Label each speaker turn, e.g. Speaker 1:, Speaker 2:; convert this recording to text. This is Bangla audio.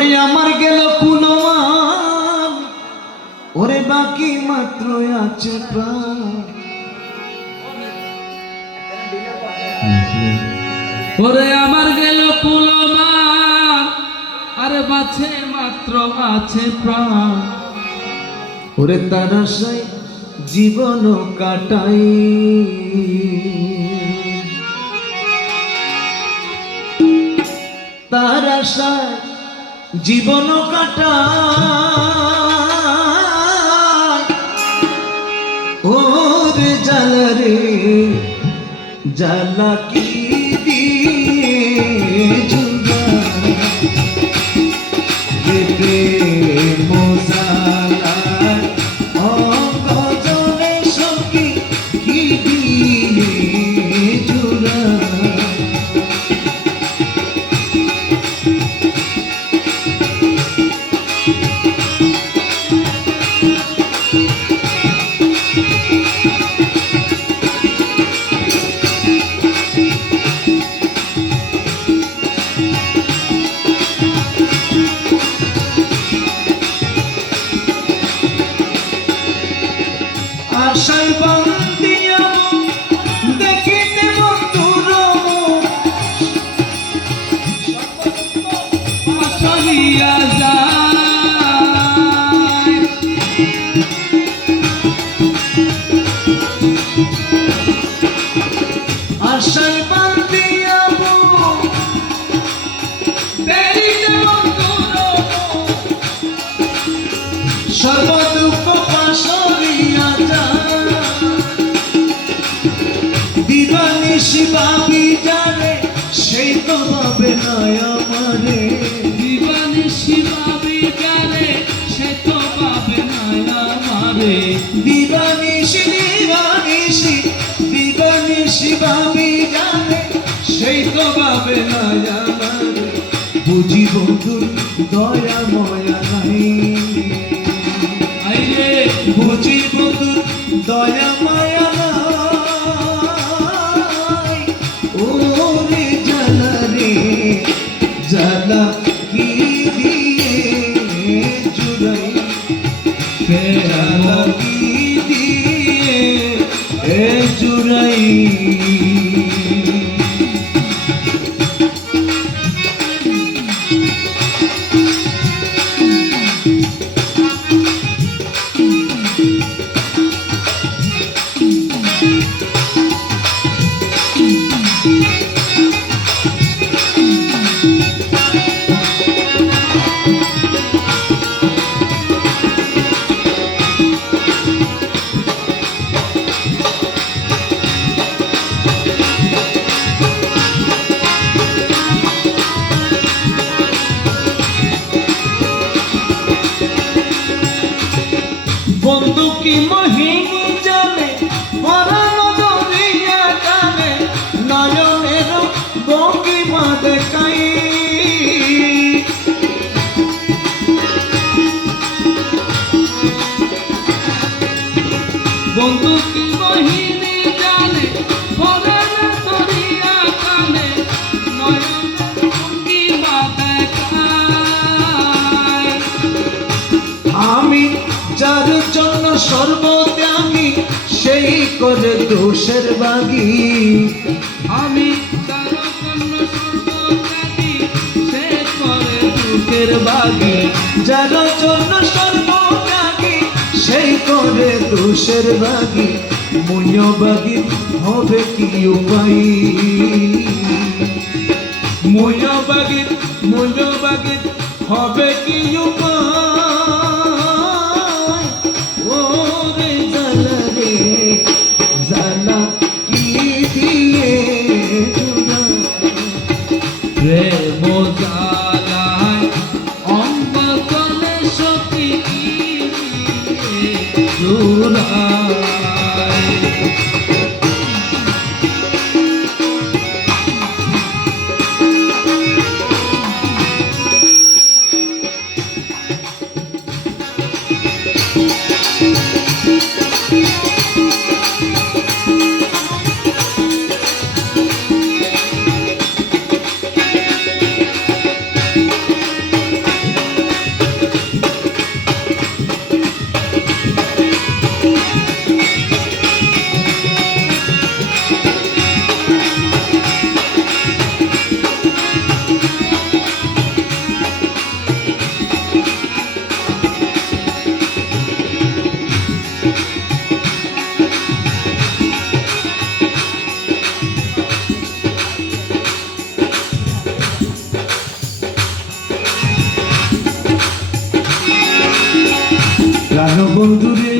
Speaker 1: ওরে আমার গেল কুলমান ওরে বাকি মাত্র আছে
Speaker 2: ওরে আমার গেল কুলমান আরে বাছে মাত্র আছে প্রাণ।
Speaker 1: ওরে তার আশায় জীবন কাটাই। তার আশায় জীবন কাটা। ওর জ্বালা রে জ্বালা কি দিয়ে? আশায় বান্দিয়া দেখিতে বন্ধুর
Speaker 2: চলিয়া যায়।
Speaker 1: আশায় বান্দিয়া
Speaker 2: দেরিতে
Speaker 1: দিবানিশি ভাবি জানে সেই তো ভাবে নয় আমারে
Speaker 2: দিবানি শিবাবি গেলে সে তো পাবে না আমারে
Speaker 1: দিবানিশি দিবানিশি দিবানিশি ভাবি জানে সেই তো ভাবে নয় আমারে বুঝি বন্ধুর দয়া ময়া নাই। বুঝি বন্ধুর দয়া জ্বালা কি দিয়ে জুড়াই জ্বালা কি দিয়ে জুড়াই বন্ধু কি মহিনী জানে? পরাণ দরিয়া কানে নয়নের বঙ্গিমা দেখাই।
Speaker 2: বন্ধু কি
Speaker 1: সর্বত্যাগী সেই করে দোষের
Speaker 2: আমি করে বাগী।
Speaker 1: সেই করে দোষের বাগী। মুয়বাগী হবে কি উপায়? মুয়বাগী মুয়বাগী হবে কি উপায়?
Speaker 2: সতী
Speaker 1: বন্ধুরে